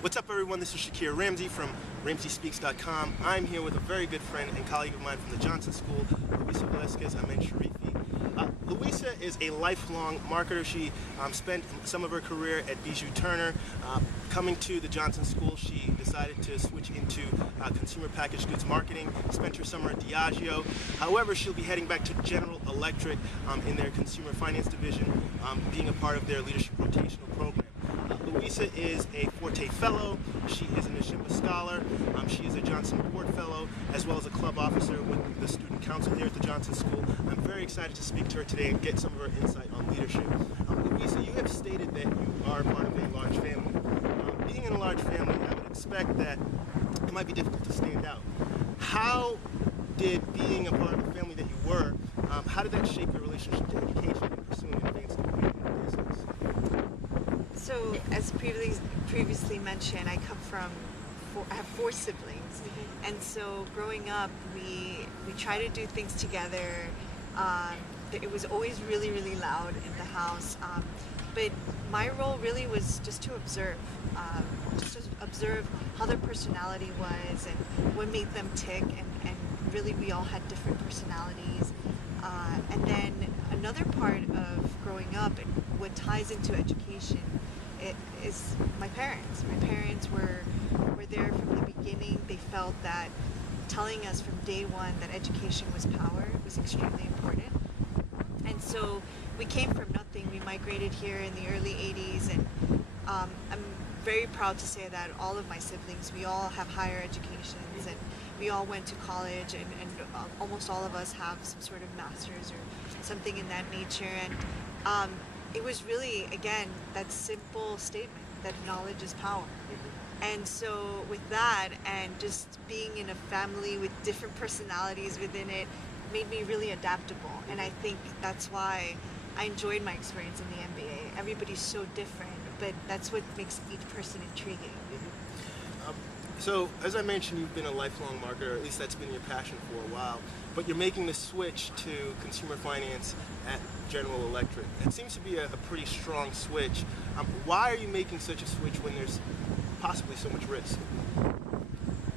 What's up, everyone? This is Shakir Ramsey from RamseySpeaksTV. I'm here with a very good friend and colleague of mine from the Johnson School, Luisa Velasquez-Aminsharifi. Luisa is a lifelong marketer. She spent some of her career at Bijou Turner. Coming to the Johnson School, she decided to switch into consumer packaged goods marketing, spent her summer at Diageo. However, she'll be heading back to General Electric in their consumer finance division, being a part of their leadership rotational program. Luisa is a Forte Fellow, she is an NSHMBA Scholar, she is a Johnson Board Fellow, as well as a club officer with the Student Council here at the Johnson School. I'm very excited to speak to her today and get some of her insight on leadership. Luisa, you have stated that you are part of a large family. Being in a large family, I would expect that it might be difficult to stand out. How did being a part of the family that you were, how did that shape your relationship to education and pursuing an advanced degree in business? So, as previously mentioned, I have four siblings, and so growing up, we try to do things together. It was always really, really loud in the house, but my role really was just to observe how their personality was and what made them tick, and really we all had different personalities. And then another part of growing up and what ties into education is my parents. My parents were there from the beginning. They felt that telling us from day one that education was power was extremely important. And so we came from nothing. We migrated here in the early 80s, and I'm very proud to say that all of my siblings, we all have higher educations, and we all went to college, and almost all of us have some sort of master's or something in that nature. And it was really, again, that simple statement that knowledge is power. And so with that, and just being in a family with different personalities within it, made me really adaptable. And I think that's why I enjoyed my experience in the MBA. Everybody's so different, but that's what makes each person intriguing. So, as I mentioned, you've been a lifelong marketer, at least that's been your passion for a while, but you're making the switch to consumer finance at General Electric. It seems to be a pretty strong switch. Why are you making such a switch when there's possibly so much risk?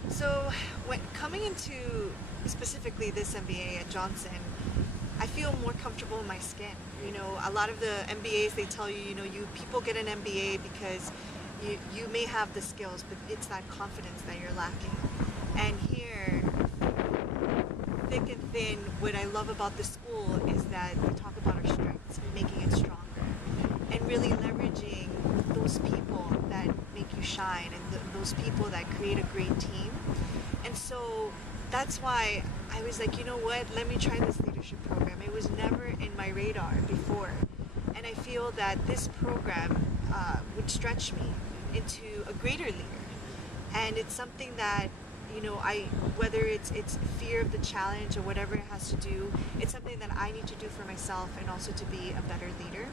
So, when coming into specifically this MBA at Johnson, I feel more comfortable in my skin. You know, a lot of the MBAs, they tell you, people get an MBA because you may have the skills, but it's that confidence that you're lacking. And here, thick and thin, what I love about the school is that we talk about our strengths and making it stronger, and really leveraging those people that make you shine, and those people that create a great team. And so that's why I was like, you know what, let me try this leadership program. It was never in my radar before. And I feel that this program would stretch me into a greater leader. And it's something that, whether it's fear of the challenge or whatever it has to do, it's something that I need to do for myself and also to be a better leader.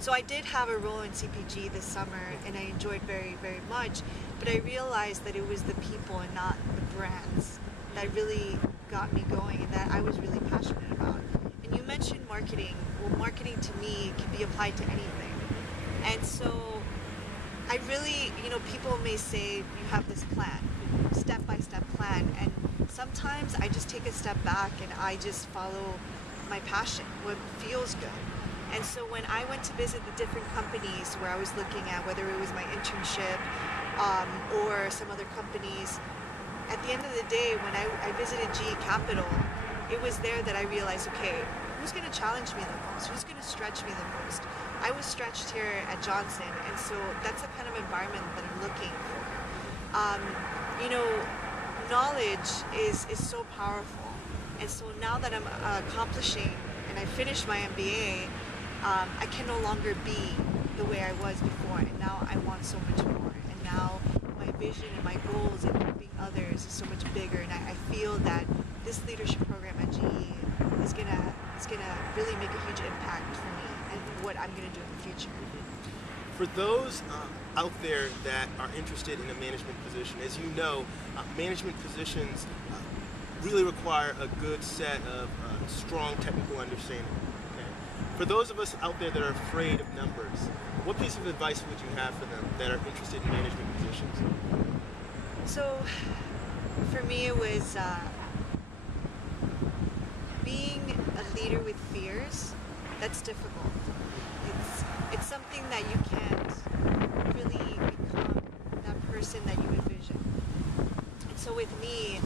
So I did have a role in CPG this summer, and I enjoyed very, very much, but I realized that it was the people and not the brands that really got me going and that I was really passionate about. And you mentioned marketing. Well, marketing to me can be applied to anything. And so I really, people may say you have this plan, step-by-step plan, and sometimes I just take a step back and I just follow my passion, what feels good. And so when I went to visit the different companies where I was looking at, whether it was my internship or some other companies, at the end of the day, when I visited GE Capital, it was there that I realized, okay, who's going to challenge me the most? Who's going to stretch me the most? I was stretched here at Johnson, and so that's the kind of environment that I'm looking for. Knowledge is so powerful. And so now that I'm accomplishing and I finished my MBA, I can no longer be the way I was before, and now I want so much more. And now my vision and my goals and helping others is so much bigger, and I feel that this leadership program at GE is gonna really make a huge impact for me and what I'm gonna do in the future. For those out there that are interested in a management position, as you know, management positions really require a good set of strong technical understanding. Okay? For those of us out there that are afraid of numbers, what piece of advice would you have for them that are interested in management positions? So, for me, it was being a leader with fears. That's difficult. It's something that you can't really become that person that you envision. And so with me,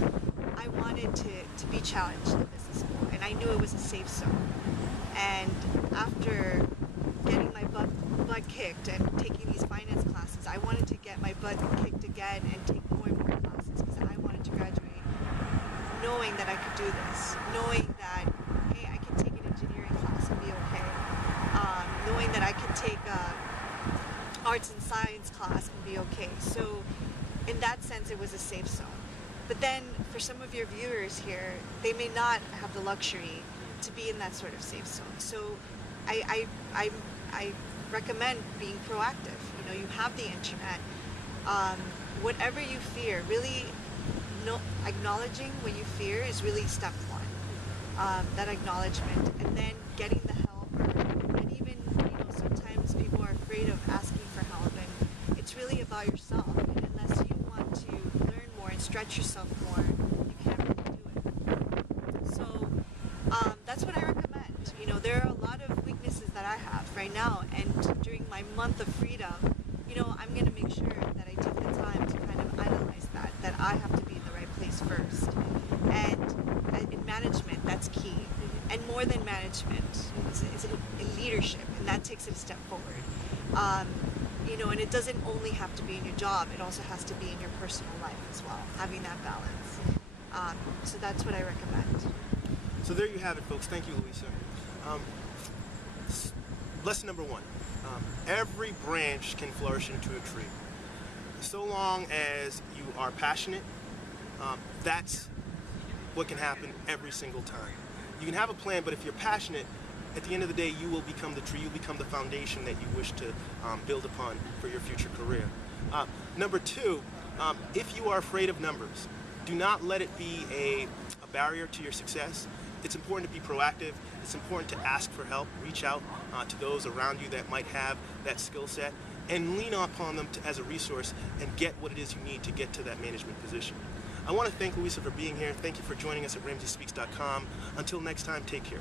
I wanted to be challenged in business school, and I knew it was a safe zone. And after getting my butt kicked and taking these finance classes, I wanted to get my butt kicked again and take more and more classes because I wanted to graduate knowing that I could do this, knowing that, hey, I can take an engineering class and be okay, knowing that I could take a arts and science class and be okay. So in that sense, it was a safe zone. But then for some of your viewers here, they may not have the luxury to be in that sort of safe zone. So I recommend being proactive. You know, you have the internet. Whatever you fear, really acknowledging what you fear is really step one. That acknowledgement, and then getting the help, and even, you know, sometimes people are afraid of asking for help, and it's really about yourself. And unless you want to learn more and stretch yourself more, you can't really do it. So that's what I recommend. You know, there are a lot of weaknesses that I have right now, and during my month of freedom, you know, I'm going to make sure that I take the time to kind of analyze that I have to be in the right place first. And in management, that's key. And more than management, it's in leadership, and that takes it a step forward. You know, and it doesn't only have to be in your job, it also has to be in your personal life as well, having that balance. So that's what I recommend. So there you have it, folks. Thank you, Luisa. Lesson number one. Every branch can flourish into a tree. So long as you are passionate, that's what can happen every single time. You can have a plan, but if you're passionate, at the end of the day, you will become the tree. You'll become the foundation that you wish to build upon for your future career. Number two, if you are afraid of numbers, do not let it be a barrier to your success. It's important to be proactive. It's important to ask for help, reach out to those around you that might have that skill set, and lean upon them as a resource and get what it is you need to get to that management position. I want to thank Luisa for being here. Thank you for joining us at RamseySpeaks.com. Until next time, take care.